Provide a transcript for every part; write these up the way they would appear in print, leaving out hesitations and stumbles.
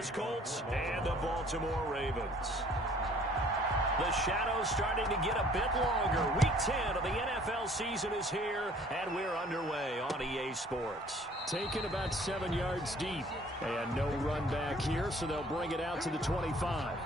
Indianapolis Colts and the Baltimore Ravens. The shadow's starting to get a bit longer. Week 10 of the NFL season is here, and we're underway on EA Sports. Taken about 7 yards deep, and no run back here, so they'll bring it out to the 25.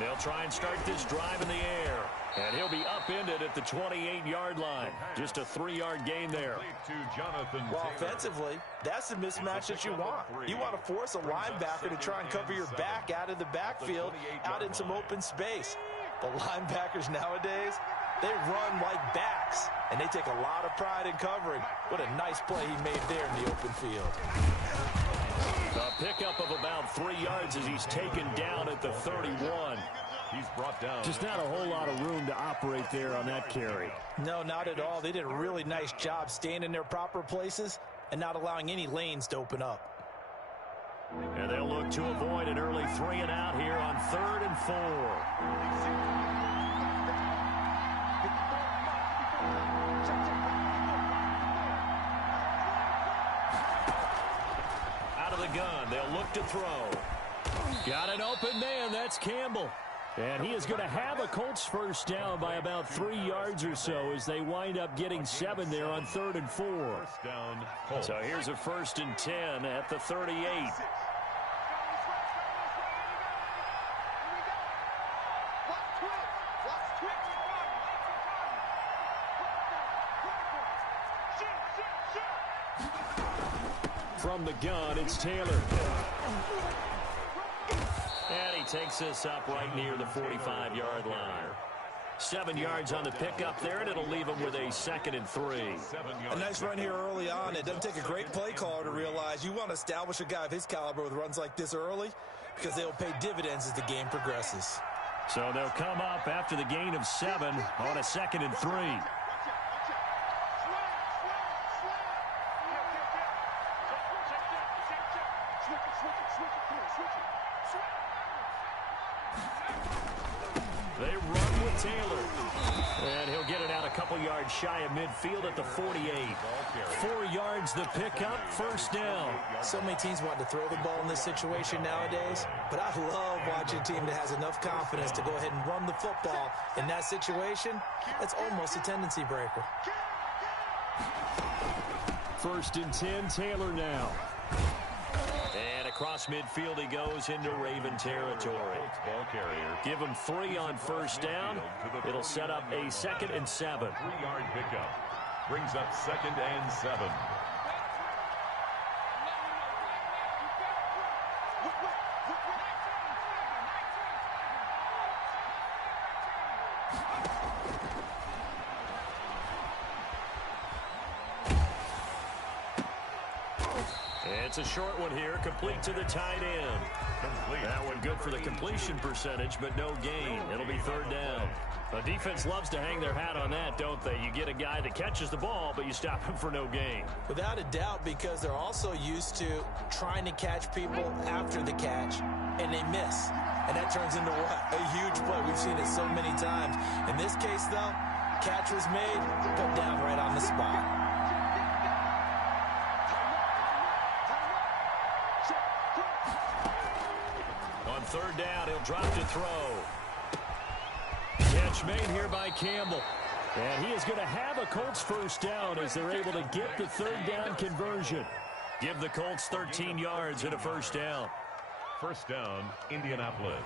They'll try and start this drive in the air. And he'll be upended at the 28-yard line. Just a 3-yard gain there. Well, offensively, that's the mismatch that you want. You want to force a linebacker to try and cover your back out of the backfield, out in some open space. But linebackers nowadays, they run like backs, and they take a lot of pride in covering. What a nice play he made there in the open field. A pickup of about 3 yards as he's taken down at the 31. He's brought down. Just not a whole lot of room to operate there on that carry. No, not at all. They did a really nice job staying in their proper places and not allowing any lanes to open up. And they'll look to avoid an early 3 and out here on 3rd and 4. Out of the gun, they'll look to throw. Got an open man, that's Campbell. And he is going to have a Colts first down by about 3 yards or so as they wind up getting 7 there on 3rd and 4. First down, Colts. So here's a 1st and 10 at the 38. From the gun, it's Taylor. And he takes this up right near the 45-yard line. 7 yards on the pickup there, and it'll leave him with a 2nd and 3. A nice run here early on. It doesn't take a great play caller to realize you want to establish a guy of his caliber with runs like this early because they'll pay dividends as the game progresses. So they'll come up after the gain of 7 on a 2nd and 3. They run with Taylor. And he'll get it out a couple yards shy of midfield at the 48. 4 yards the pickup, first down. So many teams want to throw the ball in this situation nowadays, but I love watching a team that has enough confidence to go ahead and run the football. In that situation, that's almost a tendency breaker. 1st and 10, Taylor now. And across midfield he goes into Raven territory. Ball carrier. Give him 3 on first down. It'll set up a 2nd and 7. 3-yard pickup. Brings up 2nd and 7. It's a short one here, complete to the tight end. That one good for the completion percentage, but no gain. It'll be 3rd down. The defense loves to hang their hat on that, don't they? You get a guy that catches the ball, but you stop him for no gain. Without a doubt, because they're also used to trying to catch people after the catch, and they miss. And that turns into what? A huge play. We've seen it so many times. In this case, though, catch was made, put down right on the spot. On 3rd down, he'll drop to throw. Catch made here by Campbell. And he is going to have a Colts first down as they're able to get the 3rd down conversion. Give the Colts 13 yards and a first down. First down, Indianapolis.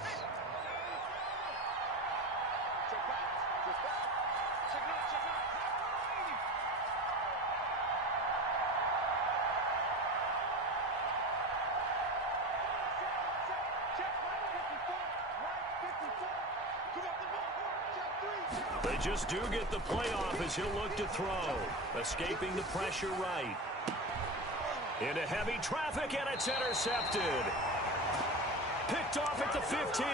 They just do get the play off as he'll look to throw. Escaping the pressure right. Into heavy traffic, and it's intercepted. Picked off at the 15.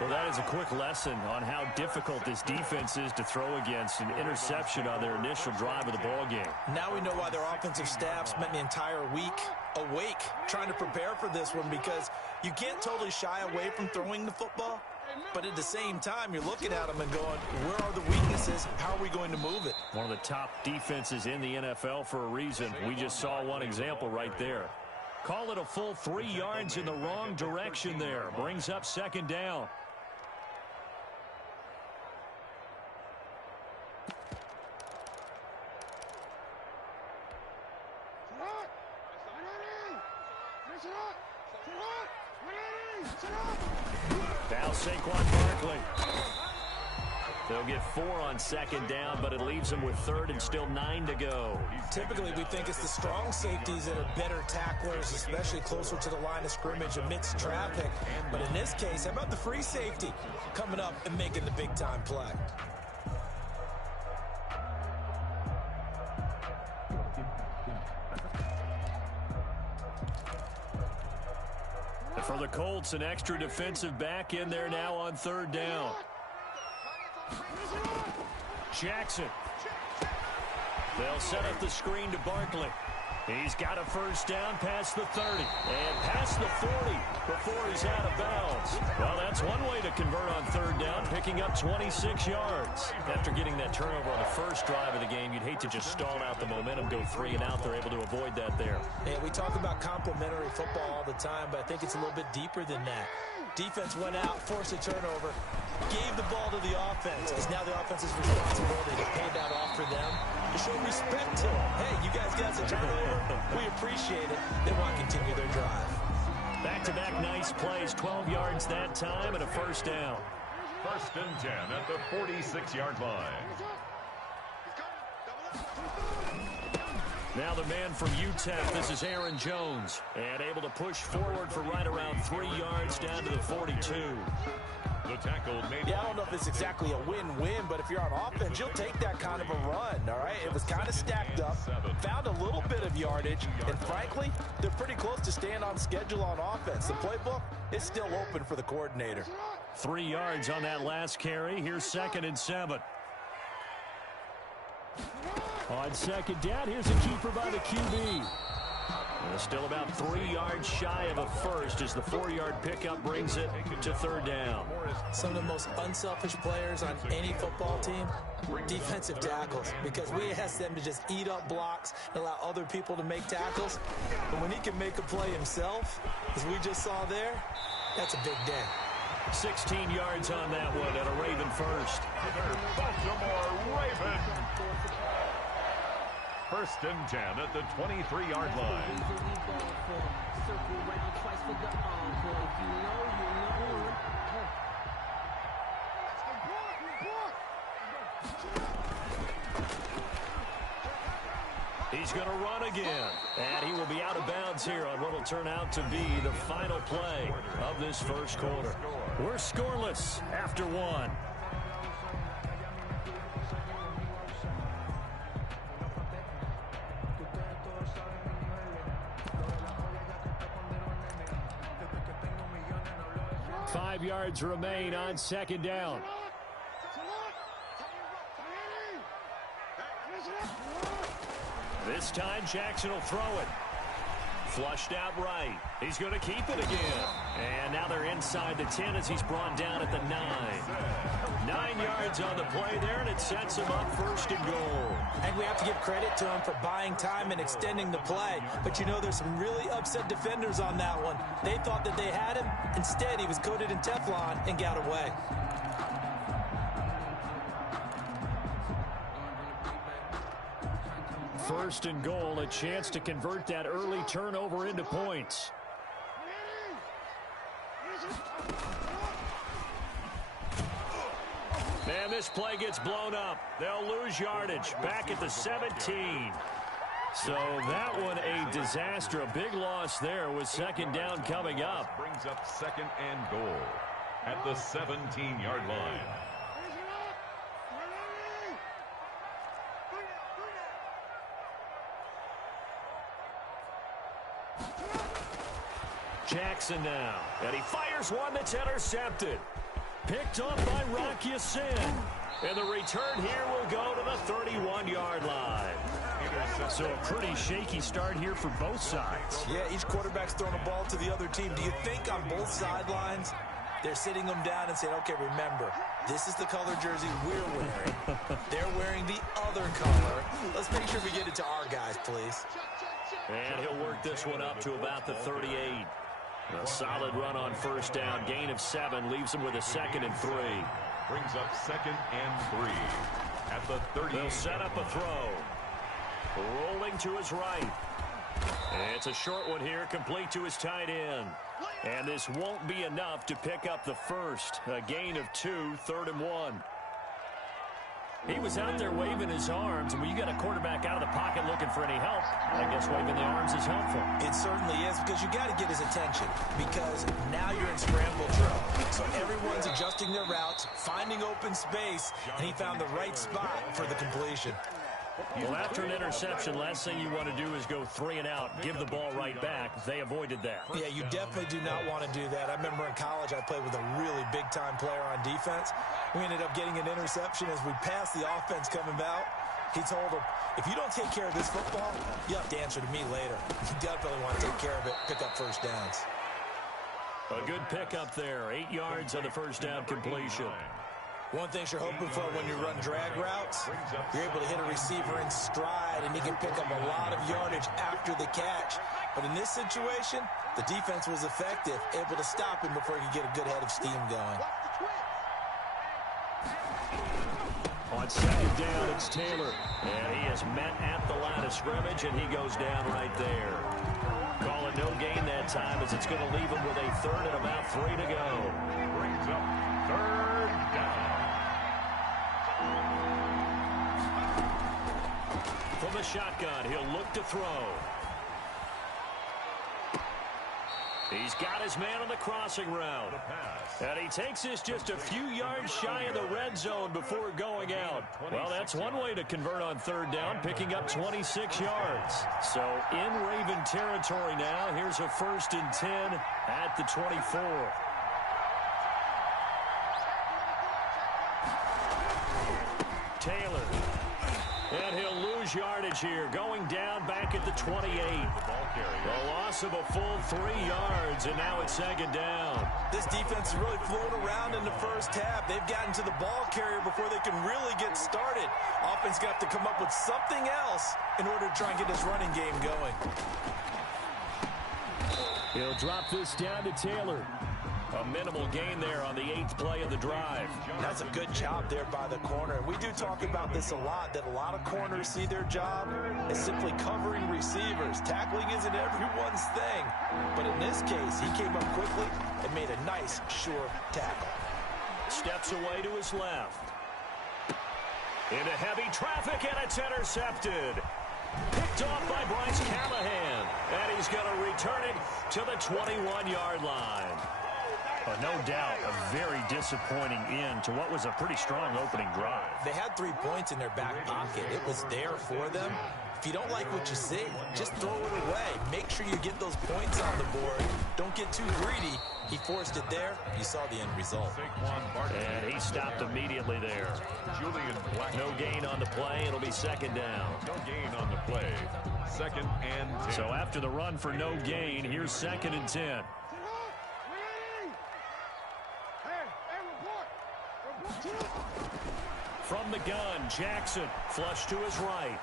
Well, that is a quick lesson on how difficult this defense is to throw against. An interception on their initial drive of the ball game. Now we know why their offensive staff spent the entire week awake trying to prepare for this one, because you can't totally shy away from throwing the football, but at the same time, you're looking at them and going, where are the weaknesses? How are we going to move it? One of the top defenses in the NFL for a reason. We just saw one example right there. Call it a full 3 yards in the wrong direction there. Brings up second down. Now Saquon Barkley. They'll get 4 on second down, but it leaves them with third and still 9 to go. Typically, we think it's the strong safeties that are better tacklers, especially closer to the line of scrimmage amidst traffic. But in this case, how about the free safety coming up and making the big-time play? And for the Colts, an extra defensive back in there now on third down. Jackson. They'll set up the screen to Barkley. He's got a first down past the 30 and past the 40 before he's out of bounds. Well, that's one way to convert on third down, picking up 26 yards. After getting that turnover on the first drive of the game, you'd hate to just stall out the momentum, go 3 and out. They're able to avoid that there. Yeah, we talk about complementary football all the time, but I think it's a little bit deeper than that. Defense went out, forced a turnover, gave the ball to the offense. It's now the offense's responsibility to pay that off for them, to show respect to them. Hey, you guys got a turnover. We appreciate it. They want to continue their drive. Back-to-back nice plays, 12 yards that time and a first down. First and 10 at the 46-yard line. Now the man from UTEP, this is Aaron Jones, and able to push forward for right around 3 yards down to the 42. The tackle made. Yeah, I don't know if it's exactly a win-win, but if you're on offense, you'll take that kind of a run, all right? It was kind of stacked up, found a little bit of yardage, and frankly, they're pretty close to staying on schedule on offense. The playbook is still open for the coordinator. 3 yards on that last carry. Here's second and 7. On second down, here's a keeper by the QB. Still about 3 yards shy of a first as the 4-yard pickup brings it to third down. Some of the most unselfish players on any football team, defensive tackles, because we ask them to just eat up blocks and allow other people to make tackles. But when he can make a play himself, as we just saw there, that's a big day. 16 yards on that one and a Raven first. Baltimore Raven. First and 10 at the 23-yard line. He's going to run again, and he will be out of bounds here on what will turn out to be the final play of this first quarter. We're scoreless after 1. Five yards remain on second down. This time Jackson will throw it. Flushed out right. He's going to keep it again. And now they're inside the 10 as he's brought down at the 9. 9 yards on the play there, and it sets him up first and goal. And we have to give credit to him for buying time and extending the play. But you know, there's some really upset defenders on that one. They thought that they had him. Instead, he was coated in Teflon and got away. First and goal, a chance to convert that early turnover into points. And this play gets blown up. They'll lose yardage back at the 17. So that one a disaster. A big loss there with second down coming up. Brings up second and goal at the 17-yard line. Jackson now. And he fires one that's intercepted. Picked up by Rocky Sin. And the return here will go to the 31-yard line. So a pretty shaky start here for both sides. Yeah, each quarterback's throwing a ball to the other team. Do you think on both sidelines they're sitting them down and saying, okay, remember, this is the color jersey we're wearing. They're wearing the other color. Let's make sure we get it to our guys, please. And he'll work this one up to about the 38. A solid run on first down. Gain of 7 leaves him with a 2nd and 3. Brings up 2nd and 3 at the 30. They'll set up a throw. Rolling to his right. It's a short one here, complete to his tight end. And this won't be enough to pick up the first. A gain of 2, 3rd and 1. He was out there waving his arms, and when you got a quarterback out of the pocket looking for any help, I guess waving the arms is helpful. It certainly is, because you got to get his attention, because now you're in scramble drill. So everyone's adjusting their routes, finding open space, and he found the right spot for the completion. Well, after an interception, last thing you want to do is go 3 and out, give the ball right back. They avoided that. Yeah, you definitely do not want to do that. I remember in college I played with a really big-time player on defense. We ended up getting an interception as we passed the offense coming out. He told him, if you don't take care of this football, you have to answer to me later. You definitely want to take care of it, pick up first downs. A good pickup there, 8 yards on the first down completion. One thing you're hoping for when you run drag routes, you're able to hit a receiver in stride, and he can pick up a lot of yardage after the catch. But in this situation, the defense was effective, able to stop him before he could get a good head of steam going. On 2nd down, it's Taylor. And he is met at the line of scrimmage, and he goes down right there. Call it no gain that time, as it's going to leave him with a 3rd and about 3 to go. Brings up 3rd down. From the shotgun, he'll look to throw. He's got his man on the crossing route. And he takes this just a few yards shy of the red zone before going out. Well, that's one way to convert on 3rd down, picking up 26 yards. So in Raven territory now, here's a 1st and 10 at the 24. Taylor. And he'll lose yardage here, going down back at the 28. A loss of a full 3 yards, and now it's 2nd down. This defense has really flown around in the first half. They've gotten to the ball carrier before they can really get started. Offense got to come up with something else in order to try and get this running game going. He'll drop this down to Taylor. A minimal gain there on the 8th play of the drive. That's a good job there by the corner. We do talk about this a lot, that a lot of corners see their job as simply covering receivers. Tackling isn't everyone's thing. But in this case, he came up quickly and made a nice, sure tackle. Steps away to his left. Into heavy traffic, and it's intercepted. Picked off by Bryce Callahan. And he's going to return it to the 21-yard line. No doubt, a very disappointing end to what was a pretty strong opening drive. They had 3 points in their back pocket. It was there for them. If you don't like what you see, just throw it away. Make sure you get those points on the board. Don't get too greedy. He forced it there. You saw the end result. And he stopped immediately there. No gain on the play. It'll be 2nd down. No gain on the play. 2nd and 10. So after the run for no gain, here's 2nd and 10. From the gun, Jackson, flush to his right.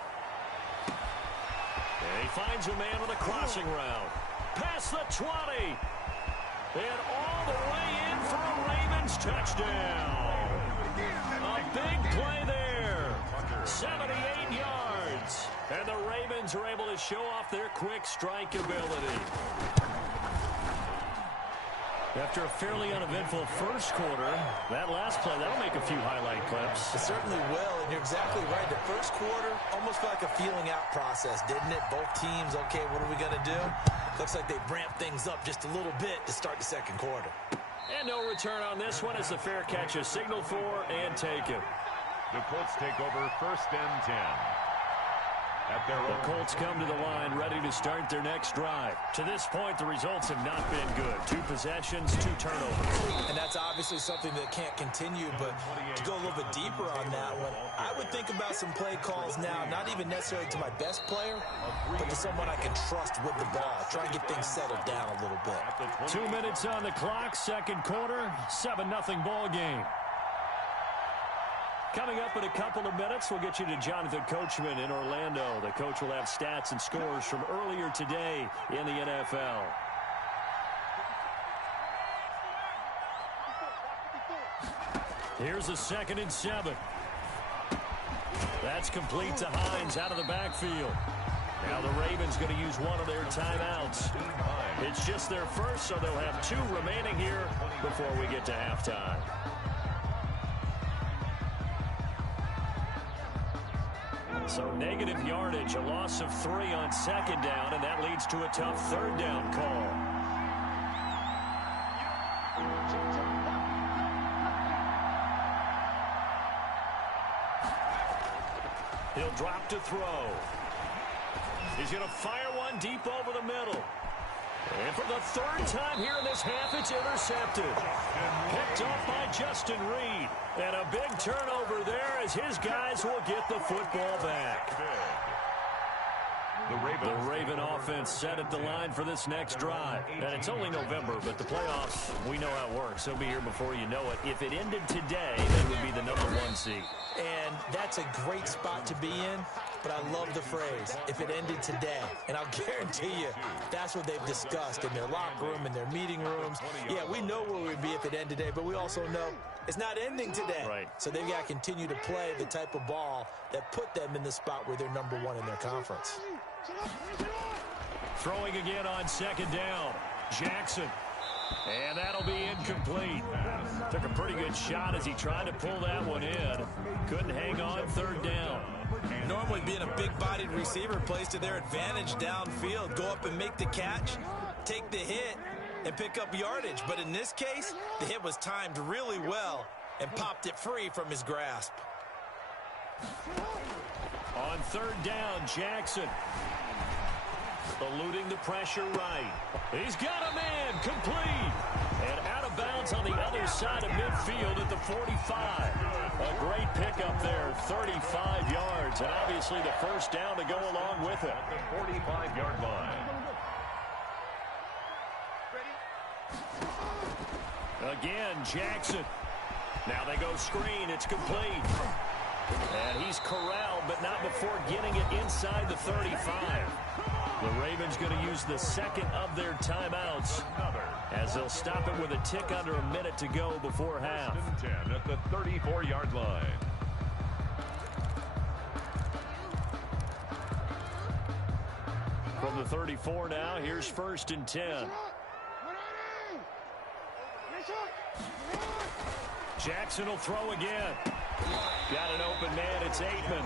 And he finds a man with a crossing route. Past the 20. And all the way in for a Ravens touchdown. A big play there. 78 yards. And the Ravens are able to show off their quick strike ability. After a fairly uneventful first quarter, that last play, that'll make a few highlight clips. It certainly will, and you're exactly right. The first quarter almost felt like a feeling out process, didn't it? Both teams, okay, what are we going to do? Looks like they ramped things up just a little bit to start the second quarter. And no return on this one as the fair catch is signaled for and taken. The Colts take over 1st and 10. The Colts come to the line ready to start their next drive. To this point, the results have not been good. 2 possessions, 2 turnovers. And that's obviously something that can't continue, but to go a little bit deeper on that one, I would think about some play calls now, not even necessarily to my best player, but to someone I can trust with the ball. Try and get things settled down a little bit. 2 minutes on the clock, second quarter, 7-0 ball game. Coming up in a couple of minutes, we'll get you to Jonathan Coachman in Orlando. The coach will have stats and scores from earlier today in the NFL. Here's a 2nd and 7. That's complete to Hines out of the backfield. Now the Ravens going to use one of their timeouts. It's just their first, so they'll have 2 remaining here before we get to halftime. So negative yardage, a loss of 3 on 2nd down, and that leads to a tough 3rd down call. He'll drop to throw. He's going to fire one deep over the middle. And for the 3rd time here in this half, it's intercepted. Picked off by Justin Reed. And a big turnover there as his guys will get the football back. The Raven offense set at the line for this next drive. And it's only November, but the playoffs, we know how it works. They'll be here before you know it. If it ended today, they would be the number 1 seed. And that's a great spot to be in, but I love the phrase, if it ended today. And I'll guarantee you, that's what they've discussed in their locker room, in their meeting rooms. Yeah, we know where we'd be if it ended today, but we also know it's not ending today. Right. So they've got to continue to play the type of ball that put them in the spot where they're number 1 in their conference. Throwing again on 2nd down. Jackson. And that'll be incomplete. Took a pretty good shot as he tried to pull that one in. Couldn't hang on 3rd down. Normally being a big-bodied receiver plays to their advantage downfield. Go up and make the catch, take the hit, and pick up yardage. But in this case, the hit was timed really well and popped it free from his grasp. On 3rd down, Jackson. Eluding the pressure right. He's got a man, complete. And out of bounds on the other side of midfield at the 45. A great pickup there, 35 yards. And obviously the 1st down to go along with it. At the 45-yard line. Again, Jackson. Now they go screen. It's complete. And he's corralled, but not before getting it inside the 35. The Ravens going to use the 2nd of their timeouts as they'll stop it with a tick under a minute to go before half. 10 at the 34-yard line. From the 34 now, here's 1st and 10. Jackson will throw again. Got an open man. It's Aitman.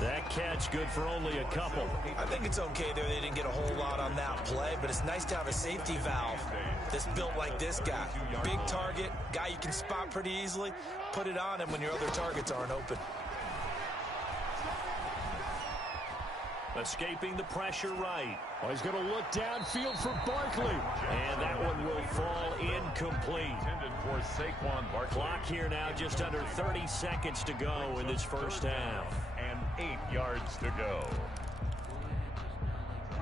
That catch good for only a couple. I think it's okay there. They didn't get a whole lot on that play, but it's nice to have a safety valve that's built like this guy. Big target, guy you can spot pretty easily. Put it on him when your other targets aren't open. Escaping the pressure right. Oh, he's going to look downfield for Barkley. And that one will fall incomplete. Intended for Saquon Barkley. Clock here now, just under 30 seconds to go in this 1st half. And 8 yards to go.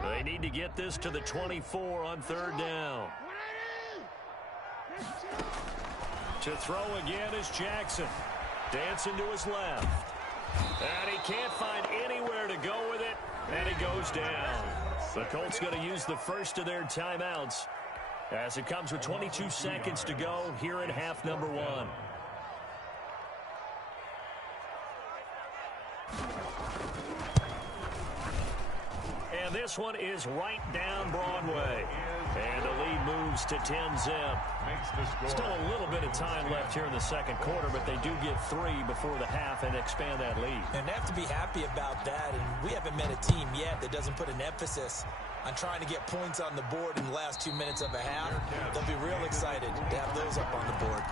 They need to get this to the 24 on 3rd down. To throw again is Jackson. Dancing to his left. And he can't find anywhere to go with it. And he goes down. The Colts going to use the 1st of their timeouts as it comes with 22 seconds to go here in half number 1. And this one is right down Broadway. And the lead moves to 10-zip. Still a little bit of time left here in the 2nd quarter, but they do get 3 before the half and expand that lead. And they have to be happy about that. And we haven't met a team yet that doesn't put an emphasis on trying to get points on the board in the last 2 minutes of a half. They'll be real excited to have those up on the board.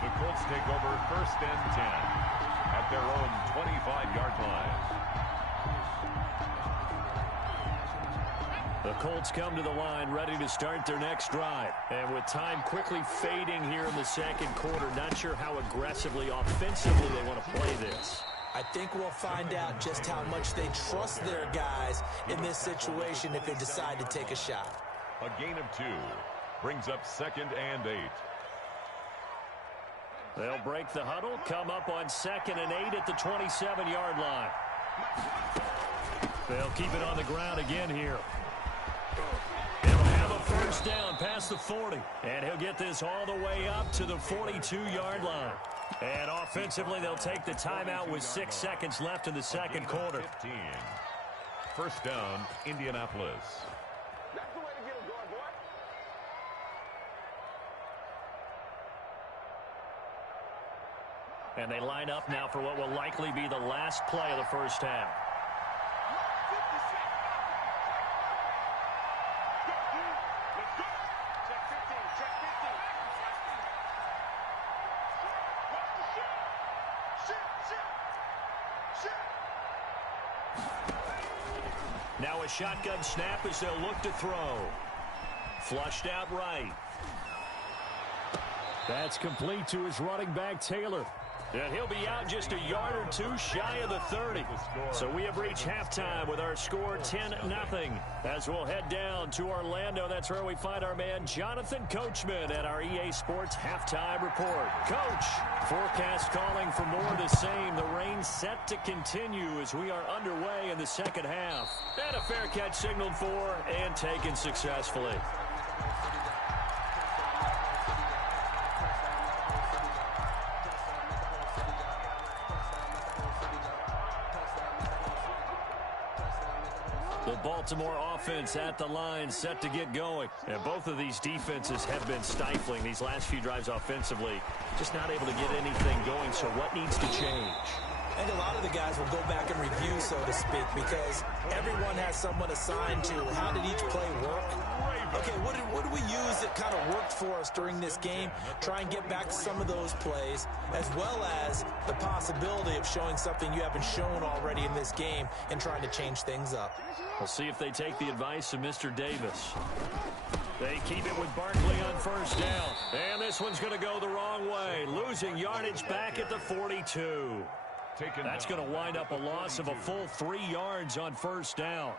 The Colts take over 1st and 10 at their own 25-yard line. The Colts come to the line ready to start their next drive. And with time quickly fading here in the second quarter, not sure how aggressively, offensively they want to play this. I think we'll find out just how much they trust their guys in this situation if they decide to take a shot. A gain of 2 brings up 2nd and 8. They'll break the huddle, come up on 2nd and 8 at the 27-yard line. They'll keep it on the ground again here. He'll have a first down past the 40. And he'll get this all the way up to the 42-yard line. And offensively, they'll take the timeout with 6 seconds left in the second quarter. 15. First down, Indianapolis. That's the way to get him going, boy. And they line up now for what will likely be the last play of the first half. Now a shotgun snap as they'll look to throw. Flushed out right. That's complete to his running back, Taylor. And he'll be out just a yard or 2 shy of the 30. So we have reached halftime with our score 10-0. As we'll head down to Orlando, that's where we find our man Jonathan Coachman at our EA Sports Halftime Report. Coach, forecast calling for more of the same. The rain set to continue as we are underway in the second half. And a fair catch signaled for and taken successfully. The Baltimore offense at the line, set to get going. And both of these defenses have been stifling these last few drives offensively. Just not able to get anything going, so what needs to change? I think a lot of the guys will go back and review, so to speak, because everyone has someone assigned to how did each play work. Okay, what did we use that kind of worked for us during this game? Try and get back to some of those plays, as well as the possibility of showing something you haven't shown already in this game and trying to change things up. We'll see if they take the advice of Mr. Davis. They keep it with Barkley on first down. And this one's going to go the wrong way. Losing yardage back at the 42. That's going to wind up a loss of a full 3 yards on first down.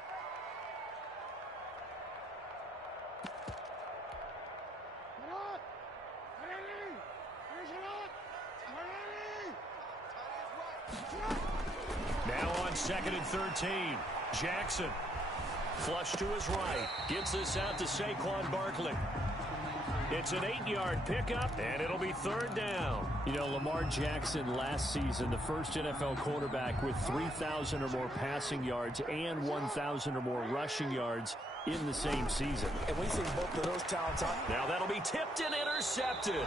Now on 2nd and 13. Jackson. Flush to his right. Gets this out to Saquon Barkley. It's an 8-yard pickup, and it'll be 3rd down. You know, Lamar Jackson last season, the first NFL quarterback with 3,000 or more passing yards and 1,000 or more rushing yards in the same season. And we see both of those talents on. Now that'll be tipped and intercepted.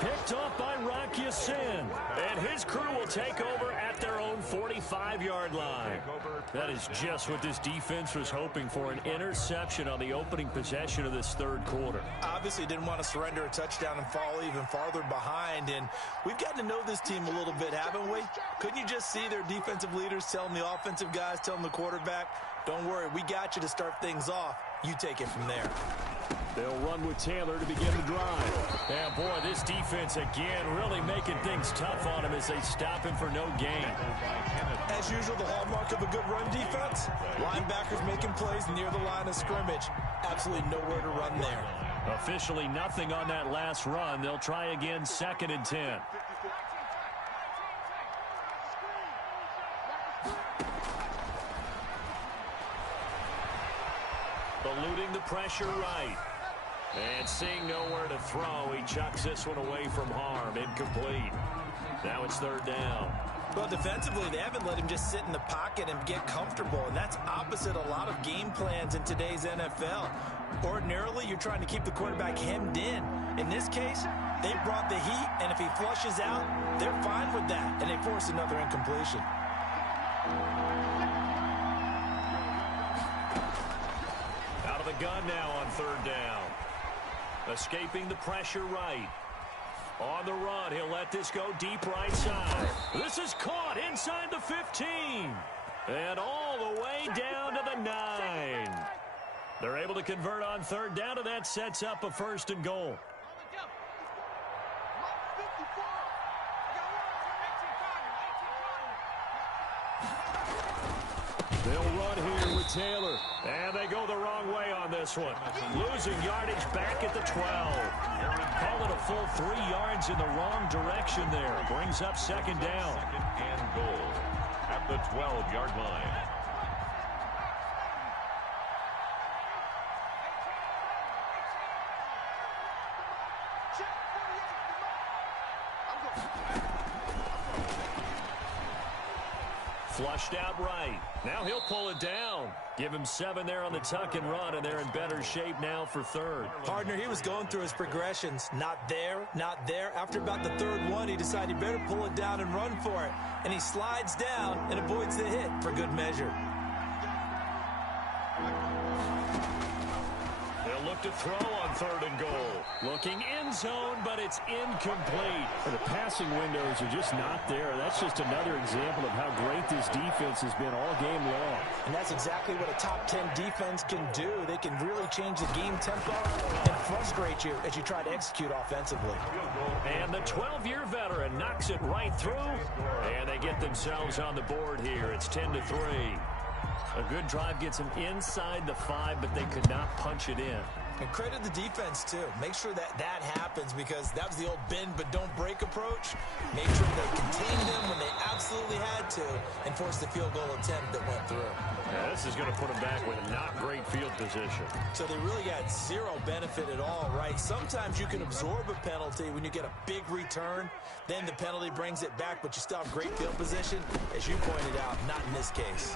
Picked off by Rock Ya-Sin. And his crew will take over at their own 45-yard line. That is just what this defense was hoping for, an interception on the opening possession of this third quarter. Obviously didn't want to surrender a touchdown and fall even farther behind. And we've gotten to know this team a little bit, haven't we? Couldn't you just see their defensive leaders telling the offensive guys, telling the quarterback, don't worry, we got you to start things off. You take it from there. They'll run with Taylor to begin the drive. And boy, this defense again really making things tough on him as they stop him for no gain. As usual, the hallmark of a good run defense, linebackers making plays near the line of scrimmage. Absolutely nowhere to run there. Officially nothing on that last run. They'll try again 2nd and 10. Eluding the pressure right. And seeing nowhere to throw, he chucks this one away from harm. Incomplete. Now it's 3rd down. Well, defensively, they haven't let him just sit in the pocket and get comfortable, and that's opposite a lot of game plans in today's NFL. Ordinarily, you're trying to keep the quarterback hemmed in. In this case, they brought the heat, and if he flushes out, they're fine with that, and they force another incompletion. Out of the gun now on 3rd down. Escaping the pressure right. On the run, he'll let this go deep right side. This is caught inside the 15. And all the way down to the 9. They're able to convert on third down, and that sets up a first and goal. They'll run here with Taylor. And they go the wrong way on this one. Losing yardage back at the 12. Call it a full 3 yards in the wrong direction there. Brings up second down. Second and goal at the 12-yard line. Flushed out right. Now he'll pull it down. Give him 7 there on the tuck and run, and they're in better shape now for third. Partner, he was going through his progressions. Not there, not there. After about the third one, he decided he better pull it down and run for it. And he slides down and avoids the hit for good measure. They'll look to throw on third and goal. Looking end zone, but it's incomplete. The passing windows are just not there. That's just another example of how great this defense has been all game long. And that's exactly what a top 10 defense can do. They can really change the game tempo and frustrate you as you try to execute offensively. And the 12-year veteran knocks it right through. And they get themselves on the board here. It's 10-3. A good drive gets them inside the 5, but they could not punch it in. And credit the defense, too. Make sure that that happens because that was the old bend but don't break approach. Make sure they contained them when they absolutely had to and forced the field goal attempt that went through. Yeah, this is going to put them back with not great field position. So they really got zero benefit at all, right? Sometimes you can absorb a penalty when you get a big return. Then the penalty brings it back, but you still have great field position. As you pointed out, not in this case.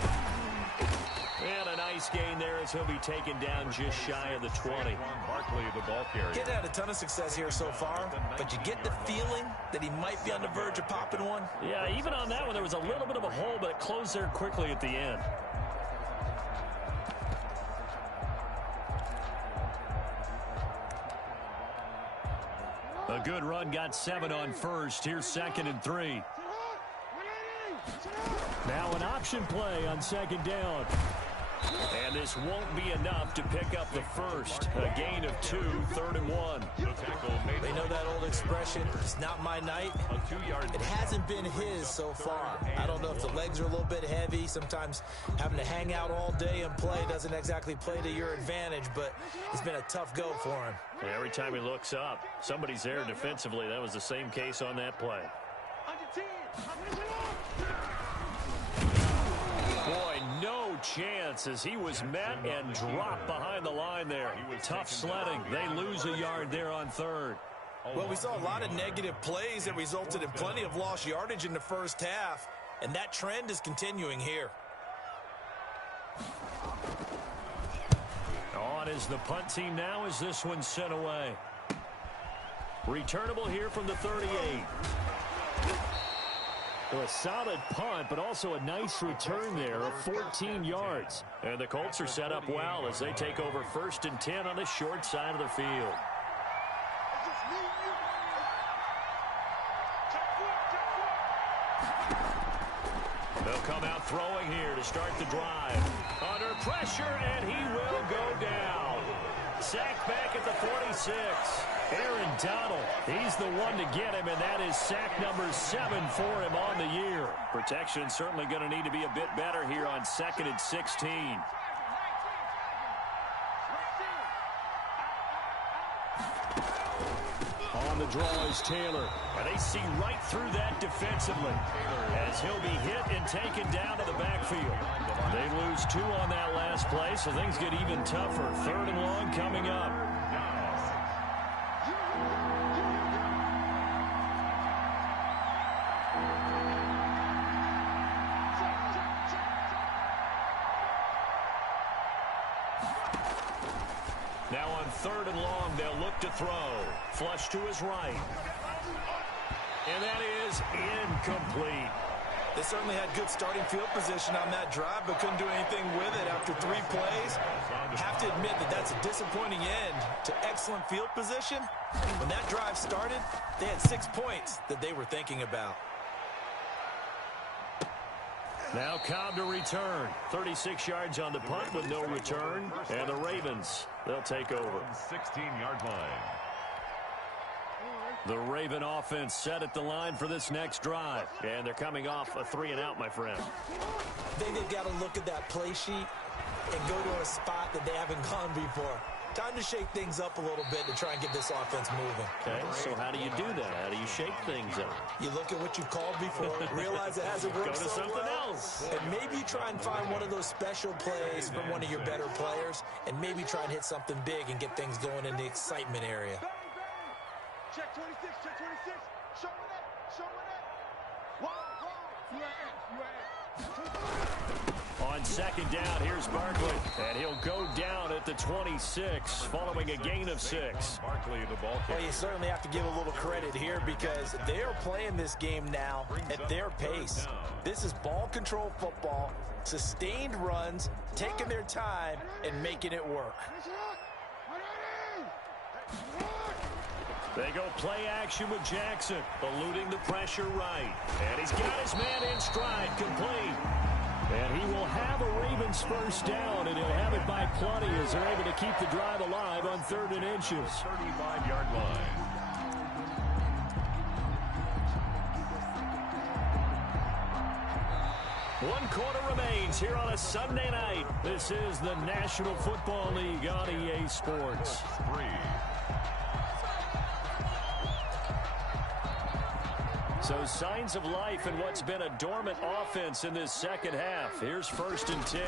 And a nice gain there as he'll be taken down just shy of the 20. Barkley, the ball carrier. Getting had a ton of success here so far, but you get the feeling that he might be on the verge of popping one. Yeah, even on that one, there was a little bit of a hole, but it closed there quickly at the end. A good run got 7 on first. Here's 2nd and 3. Now an option play on 2nd down. And this won't be enough to pick up the first. A gain of 2, 3rd and 1. They know that old expression, it's not my night. It hasn't been his so far. I don't know if the legs are a little bit heavy. Sometimes having to hang out all day and play doesn't exactly play to your advantage, but it's been a tough go for him. Every time he looks up, somebody's there defensively. That was the same case on that play. Boy, no chance as he was met and dropped behind the line there. Tough sledding. They lose a yard there on 3rd. Well, we saw a lot of negative plays that resulted in plenty of lost yardage in the first half, and that trend is continuing here. On is the punt team now as this one's sent away. Returnable here from the 38. So a solid punt, but also a nice return there of 14 yards. And the Colts are set up well as they take over 1st and 10 on the short side of the field. They'll come out throwing here to start the drive. Under pressure, and he will go down. Sacked back at the 46. Aaron Donald, he's the one to get him, and that is sack number 7 for him on the year. Protection certainly going to need to be a bit better here on 2nd and 16. On the draw is Taylor, and they see right through that defensively as he'll be hit and taken down to the backfield. They lose 2 on that last play, so things get even tougher. 3rd and long coming up. Now on 3rd and long, they'll look to throw. Flush to his right. And that is incomplete. They certainly had good starting field position on that drive, but couldn't do anything with it after 3 plays. You have to admit that that's a disappointing end to excellent field position. When that drive started, they had 6 points that they were thinking about. Now Cobb to return. 36 yards on the punt with no return. And the Ravens, they'll take over. 16-yard line. The Raven offense set at the line for this next drive. And they're coming off a 3-and-out, my friend. I think they've got to look at that play sheet and go to a spot that they haven't gone before. Time to shake things up a little bit to try and get this offense moving. Okay, so how do you do that? How do you shake things up? You look at what you've called before, realize it hasn't worked Go to so something well, else. and maybe try and find one of those special plays from one of your better players, and maybe try and hit something big and get things going in the excitement area. Check 26, check 26. Showing it, showing it. Wow, wow. On second down, here's Barkley. And he'll go down at the 26 following a gain of 6. Barkley, the ball Well, carrier. you certainly have to give a little credit here because they are playing this game now at their pace. This is ball control football, sustained runs, taking their time, and making it work. They go play action with Jackson, eluding the pressure right. And he's got his man in stride, complete. And he will have a Ravens first down, and he'll have it by plenty as they're able to keep the drive alive on 3rd and inches. 35-yard line. One quarter remains here on a Sunday night. This is the National Football League on EA Sports. 3. So signs of life in what's been a dormant offense in this second half. Here's 1st and 10.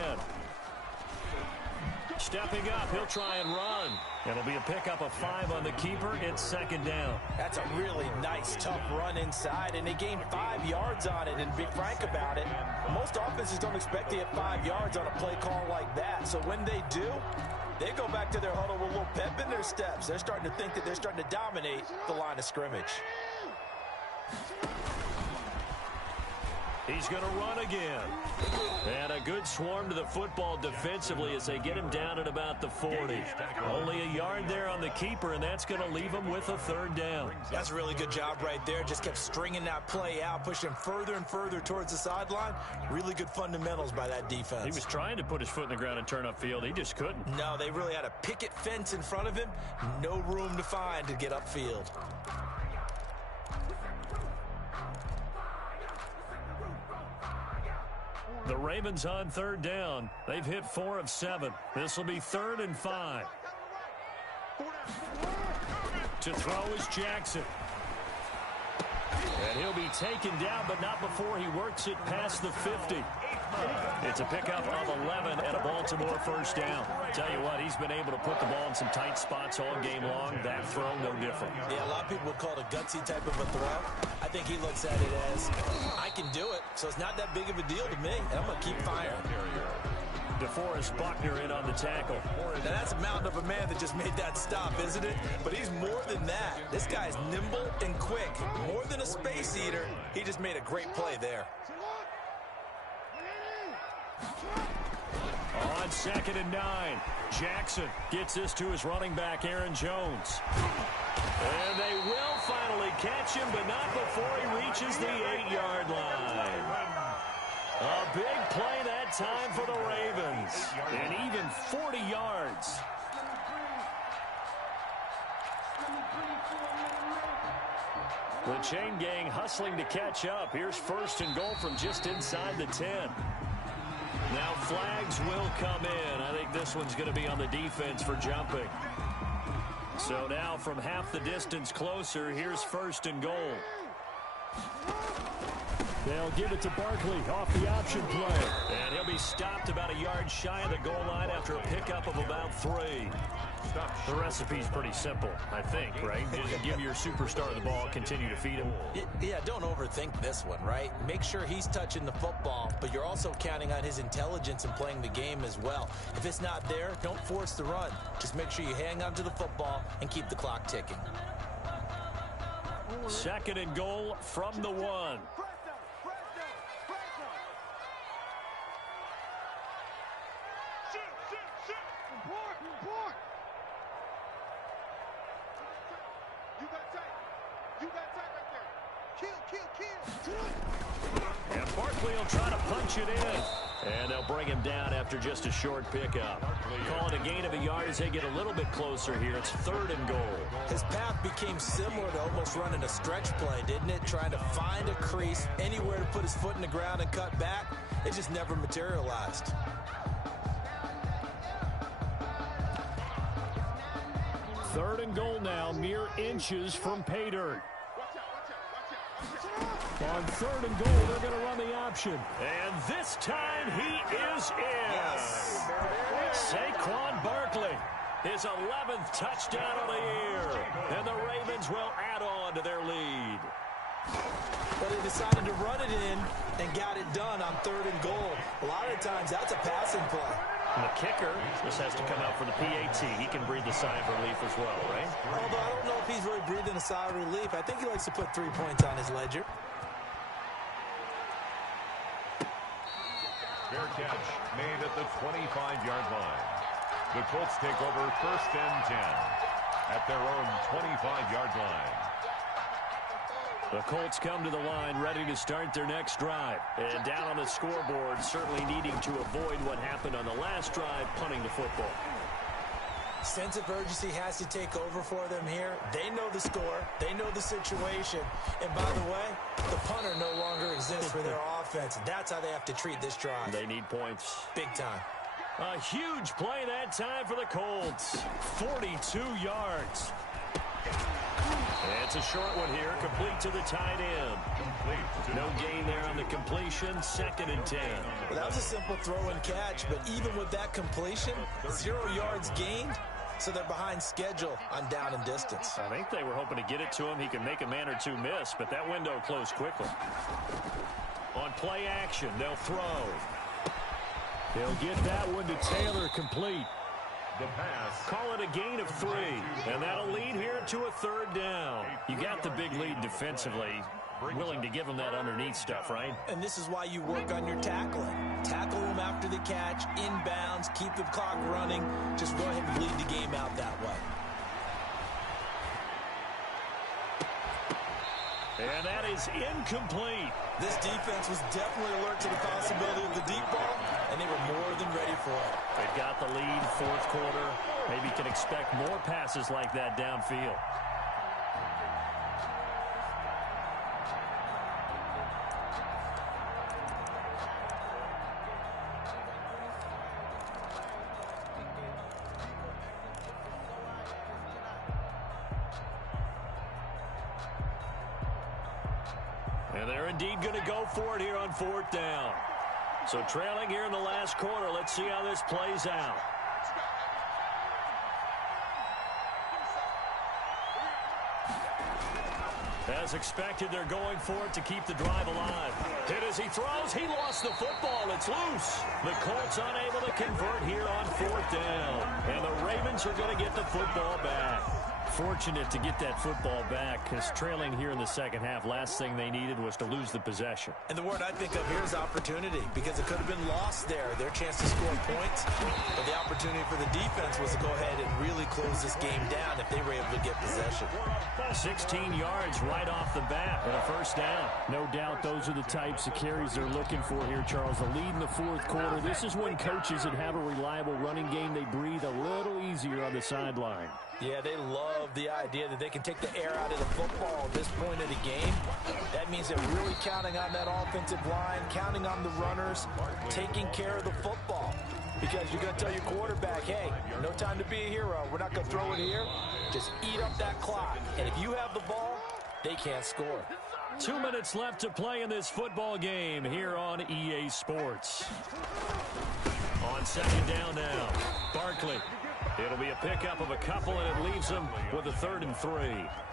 Stepping up, he'll try and run. It'll be a pickup of 5 on the keeper. It's 2nd down. That's a really nice, tough run inside, and they gained 5 yards on it. And to be frank about it, most offenses don't expect to get 5 yards on a play call like that. So when they do, they go back to their huddle with a little pep in their steps. They're starting to think that they're starting to dominate the line of scrimmage. He's going to run again. And a good swarm to the football defensively as they get him down at about the 40. Only a yard there on the keeper, and that's going to leave him with a 3rd down. That's a really good job right there. Just kept stringing that play out, pushing him further and further towards the sideline. Really good fundamentals by that defense. He was trying to put his foot in the ground and turn upfield. He just couldn't. No, they really had a picket fence in front of him. No room to find to get upfield. The Ravens on 3rd down. They've hit 4 of 7. This will be 3rd and 5. To throw is Jackson. And he'll be taken down, but not before he works it past the 50. It's a pickup of 11 and a Baltimore first down. Tell you what, he's been able to put the ball in some tight spots all game long. That throw, no different. Yeah, a lot of people would call it a gutsy type of a throw. I think he looks at it as, I can do it, so it's not that big of a deal to me, and I'm going to keep firing. DeForest Buckner in on the tackle. Now, that's a mountain of a man that just made that stop, isn't it? But he's more than that. This guy's nimble and quick. More than a space eater, he just made a great play there. On 2nd and 9, Jackson gets this to his running back, Aaron Jones. And they will finally catch him, but not before he reaches the 8-yard line. A big play that time for the Ravens. And even 40 yards. The chain gang hustling to catch up. Here's 1st and goal from just inside the 10. Now flags will come in. I think this one's going to be on the defense for jumping. So now from half the distance closer, here's 1st and goal. They'll give it to Barkley off the option play. And he'll be stopped about a yard shy of the goal line after a pickup of about 3. The recipe's pretty simple, I think, right? Just give your superstar the ball, continue to feed him. Yeah, don't overthink this one, right? Make sure he's touching the football, but you're also counting on his intelligence in playing the game as well. If it's not there, don't force the run. Just make sure you hang on to the football and keep the clock ticking. 2nd and goal from the 1. And Barkley will try to punch it in. And they'll bring him down after just a short pickup. Call it a gain of a yard as they get a little bit closer here. It's 3rd and goal. His path became similar to almost running a stretch play, didn't it? Trying to find a crease, anywhere to put his foot in the ground and cut back. It just never materialized. Third and goal now, mere inches from pay dirt. On 3rd and goal, they're going to run the option. And this time he is in. Yes. Saquon Barkley, his 11th touchdown of the year. And the Ravens will add on to their lead. But he decided to run it in and got it done on 3rd and goal. A lot of times that's a passing play. And the kicker just has to come out for the PAT. He can breathe a sigh of relief as well, right? Although I don't know if he's really breathing a sigh of relief. I think he likes to put 3 points on his ledger. Fair catch made at the 25-yard line. The Colts take over 1st and 10 at their own 25-yard line. The Colts come to the line ready to start their next drive. And down on the scoreboard, certainly needing to avoid what happened on the last drive, punting the football. Sense of urgency has to take over for them here. They know the score. They know the situation. And by the way, the punter no longer exists for their offense. That's how they have to treat this drive. They need points. Big time. A huge play that time for the Colts. 42 yards. It's a short one here, complete to the tight end. No gain there on the completion, 2nd and 10. Well, that was a simple throw and catch, but even with that completion, 0 yards gained, so they're behind schedule on down and distance. I think they were hoping to get it to him. He could make a man or two miss, but that window closed quickly. On play action, they'll throw. They'll get that one to Taylor, complete. The pass. Call it a gain of 3, and that'll lead here to a 3rd down. You got the big lead defensively. Willing to give them that underneath stuff, right? And this is why you work on your tackling. Tackle them after the catch, inbounds, keep the clock running. Just go ahead and bleed the game out that way. And that is incomplete. This defense was definitely alert to the possibility of the deep ball, and they were more than ready for it. They've got the lead, 4th quarter. Maybe can expect more passes like that downfield. And they're indeed going to go for it here on 4th down. So trailing here in the last quarter. Let's see how this plays out. As expected, they're going for it to keep the drive alive. Hit as he throws. He lost the football. It's loose. The Colts unable to convert here on 4th down. And the Ravens are going to get the football back. Fortunate to get that football back, because trailing here in the second half, last thing they needed was to lose the possession. And the word I think of here is opportunity, because it could have been lost there, their chance to score points. But the opportunity for the defense was to go ahead and really close this game down if they were able to get possession. 16 yards right off the bat and a 1st down. No doubt those are the types of carries they're looking for here, Charles. The lead in the 4th quarter. This is when coaches that have a reliable running game, they breathe a little easier on the sideline. Yeah, they love the idea that they can take the air out of the football at this point of the game. That means they're really counting on that offensive line, counting on the runners, taking care of the football. Because you're going to tell your quarterback, hey, no time to be a hero. We're not going to throw it here. Just eat up that clock. And if you have the ball, they can't score. 2 minutes left to play in this football game here on EA Sports. On 2nd down now, Barkley. It'll be a pickup of a couple, and it leaves them with a 3rd and 3.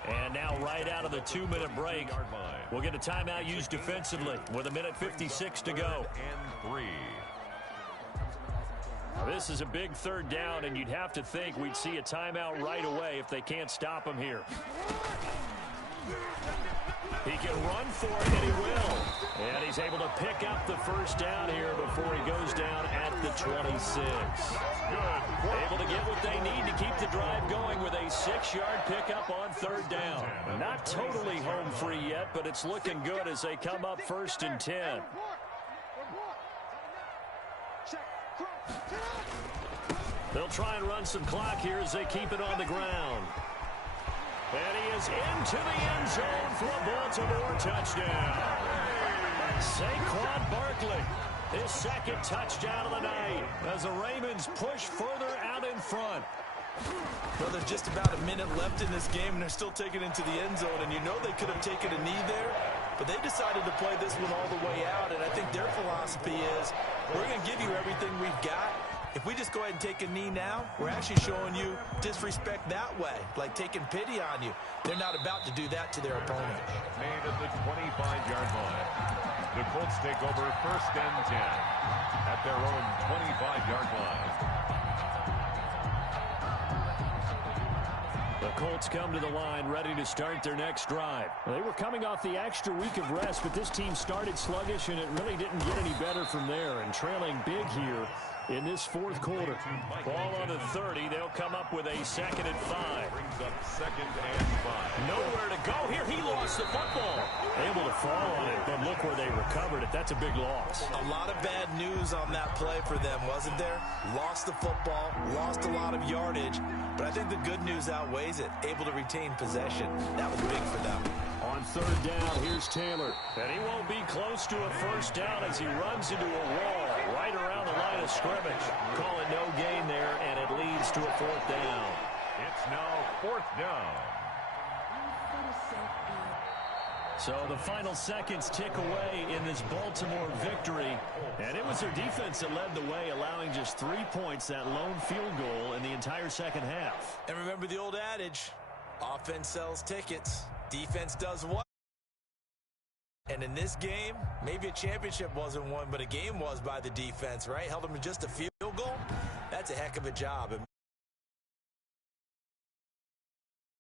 And now right out of the 2-minute break, we'll get a timeout used defensively with 1:56 to go. And 3. Now, this is a big 3rd down, and you'd have to think we'd see a timeout right away if they can't stop them here. He can run for it, and he will. And he's able to pick up the first down here before he goes down at the 26. Able to get what they need to keep the drive going with a 6-yard pickup on third down. Not totally home free yet, but it's looking good as they come up 1st and 10. They'll try and run some clock here as they keep it on the ground. And he is into the end zone for a Baltimore touchdown. Saquon Barkley, his 2nd touchdown of the night as the Ravens push further out in front. Well, there's just about a minute left in this game, and they're still taking it into the end zone. And you know they could have taken a knee there, but they decided to play this one all the way out. And I think their philosophy is, we're going to give you everything we've got. If we just go ahead and take a knee now, we're actually showing you disrespect that way, like taking pity on you. They're not about to do that to their opponent. Made at the 25-yard line. The Colts take over 1st and 10 at their own 25-yard line. The Colts come to the line ready to start their next drive. They were coming off the extra week of rest, but this team started sluggish, and it really didn't get any better from there. And trailing big here in this 4th quarter. Ball on the 30. They'll come up with a 2nd and 5. Brings up 2nd and 5. Nowhere to go here. He lost the football. Able to fall on it, but look where they recovered it. That's a big loss. A lot of bad news on that play for them, wasn't there? Lost the football, lost a lot of yardage, but I think the good news outweighs it. Able to retain possession. That was big for them. On 3rd down, here's Taylor. And he won't be close to a 1st down as he runs into a wall right around the line of scrimmage. Call it no gain there, and it leads to a 4th down. It's now 4th down. So the final seconds tick away in this Baltimore victory. And it was their defense that led the way, allowing just 3 points, that lone field goal in the entire 2nd half. And remember the old adage, offense sells tickets, defense does what? And in this game, maybe a championship wasn't won, but a game was by the defense, right? Held them to just a field goal. That's a heck of a job.